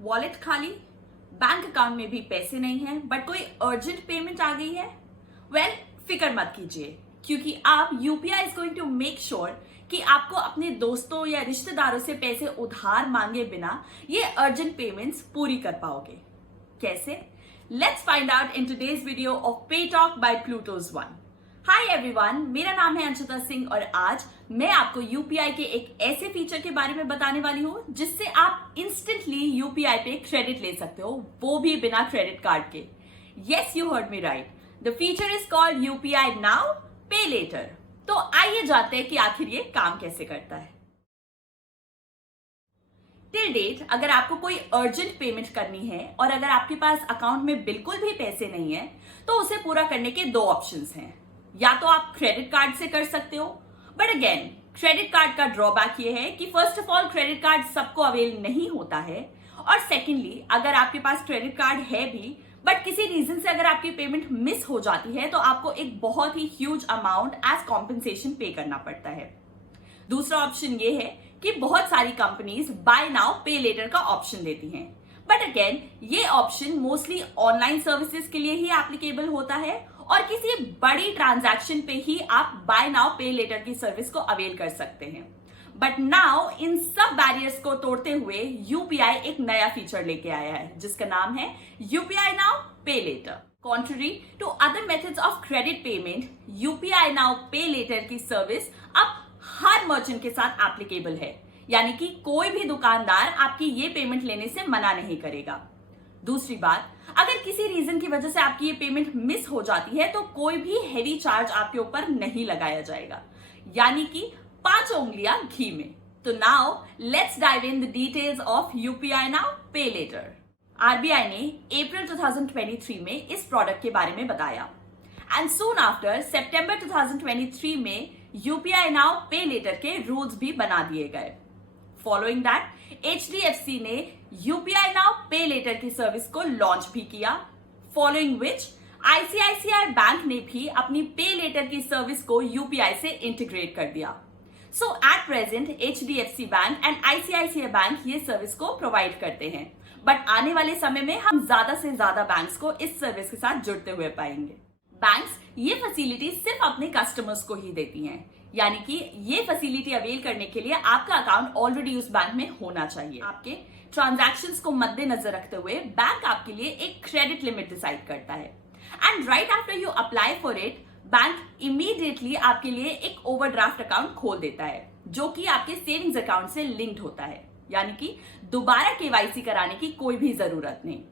Wallet खाली, bank account में भी पैसे नहीं है, बट कोई अर्जेंट पेमेंट आ गई है? वेल, फिक्र मत कीजिए, क्योंकि आप UPI is going to make sure कि आपको अपने दोस्तों या रिश्तेदारों से पैसे उधार मांगे बिना ये अर्जेंट पेमेंट्स पूरी कर पाओगे। कैसे? Let's find out in today's video of pay talk by Plutos one. Hi everyone, मेरा नाम है अंशिता सिंह और आज मैं आपको यूपीआई के एक ऐसे फीचर के बारे में बताने वाली हूँ जिससे आप इंस्टेंटली यूपीआई पे क्रेडिट ले सकते हो, वो भी बिना क्रेडिट कार्ड के। Yes, you heard me right, the feature is called UPI now pay letter. तो आइए जानते हैं कि आखिर ये काम कैसे करता है। टिल डेट अगर आपको कोई अर्जेंट पेमेंट करनी है और अगर आपके पास अकाउंट में बिल्कुल भी पैसे नहीं है तो उसे पूरा करने के दो ऑप्शंस हैं। या तो आप क्रेडिट कार्ड से कर सकते हो, बट अगेन क्रेडिट कार्ड का ड्रॉबैक ये है कि first of all credit card सबको अवेल नहीं होता है, और सेकेंडली अगर आपके पास क्रेडिट कार्ड है भी बट किसी रीजन से अगर आपकी पेमेंट मिस हो जाती है तो आपको एक बहुत ही ह्यूज अमाउंट एज कॉम्पेंसेशन पे करना पड़ता है। दूसरा ऑप्शन ये है कि बहुत सारी companies by now pay letter का ऑप्शन देती हैं, बट अगेन ये ऑप्शन मोस्टली ऑनलाइन सर्विसेज के लिए ही एप्लीकेबल होता है और किसी बड़ी ट्रांजैक्शन पे ही आप बाय नाउ पे लेटर की सर्विस को अवेल कर सकते हैं। बट नाउ इन सब बैरियर्स को तोड़ते हुए यूपीआई एक नया फीचर लेके आया है जिसका नाम है UPI now pay later. Contrary to other methods of credit payment, UPI now pay later की सर्विस अब हर मर्चेंट के साथ एप्लीकेबल है, यानी कि कोई भी दुकानदार आपकी ये पेमेंट लेने से मना नहीं करेगा। दूसरी बात, अगर किसी रीजन की वजह से आपकी ये पेमेंट मिस हो जाती है तो कोई भी हेवी चार्ज आपके ऊपर नहीं लगाया जाएगा, यानी कि 5 उंगलियां घी में। तो now let's dive in the details of UPI now pay letter. RBI ने अप्रैल 2023 में इस प्रोडक्ट के बारे में बताया एंड सून आफ्टर सितंबर 2023 में यूपीआई नाउ पे लेटर के रूल्स भी बना दिए गए। फॉलोइंग दैट HDFC ने यूपीआई नाउ पे लेटर की सर्विस को लॉन्च भी किया, फॉलोइंग विच ICICI बैंक ने भी अपनी पे लेटर की सर्विस को यूपीआई से इंटीग्रेट कर दिया। So at present HDFC bank and ICICI bank ये सर्विस को प्रोवाइड करते हैं, बट आने वाले समय में हम ज्यादा से ज्यादा बैंक्स को इस सर्विस के साथ जुड़ते हुए पाएंगे। बैंक्स ये फैसिलिटी सिर्फ अपने कस्टमर्स को ही देती हैं, यानी कि ये फैसिलिटी अवेल करने के लिए आपका अकाउंट ऑलरेडी उस बैंक में होना चाहिए। आपके ट्रांजैक्शंस को मद्देनजर रखते हुए बैंक आपके लिए एक क्रेडिट लिमिट डिसाइड करता है and right after you apply for it, bank immediately आपके लिए एक ओवरड्राफ्ट अकाउंट खोल देता है जो कि आपके सेविंग्स अकाउंट से लिंक्ड होता है, यानी कि दोबारा KYC कराने की कोई भी जरूरत नहीं।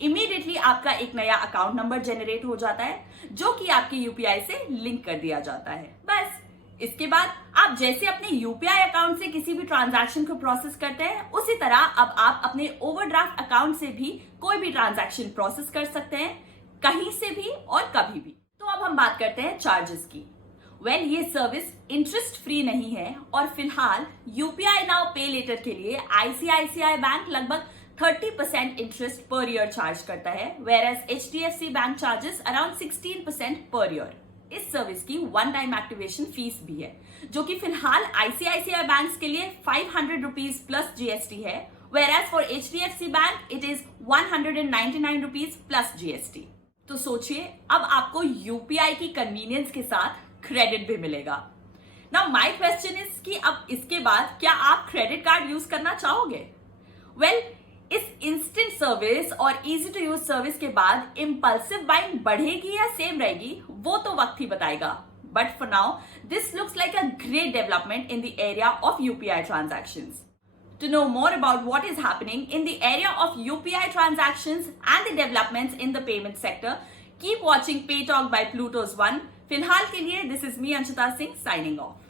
इमीडिएटली आपका एक नया अकाउंट नंबर जनरेट हो जाता है जो कि आपके यूपीआई से लिंक कर दिया जाता है। बस इसके बाद आप जैसे अपने यूपीआई अकाउंट से किसी भी ट्रांजैक्शन को प्रोसेस करते हैं उसी तरह अब आप अपने ओवरड्राफ्ट अकाउंट से भी कोई भी ट्रांजैक्शन प्रोसेस कर सकते हैं, कहीं से भी और कभी भी। तो अब हम बात करते हैं चार्जेस की। वेल, ये सर्विस इंटरेस्ट फ्री नहीं है और फिलहाल यूपीआई नाउ पे लेटर के लिए ICICI बैंक लगभग 30% इंटरेस्ट पर ईयर चार्ज करता है, whereas HDFC bank charges around 16% per year. इस सर्विस की वन टाइम एक्टिवेशन फीस भी है जो कि फिलहाल ICICI बैंक्स के लिए 500 रुपीज प्लस GST है, whereas for HDFC bank it is 199 rupees plus GST। तो सोचिए, अब आपको यूपीआई की कन्वीनियंस के साथ क्रेडिट भी मिलेगा। नाउ माय क्वेश्चन इज कि अब इसके बाद क्या आप क्रेडिट कार्ड यूज करना चाहोगे? वेल, इस इंस्टेंट सर्विस और इजी टू यूज सर्विस के बाद इंपल्सिव बाइंग बढ़ेगी या सेम रहेगी वो तो वक्त ही बताएगा, but for now this looks like a great development in the area of UPI transactions. To know more about what is happening in the area of UPI transactions and the developments in the payment sector, keep watching Pay Talk by Plutoz One. फिलहाल के लिए this is me Anshita Singh signing off.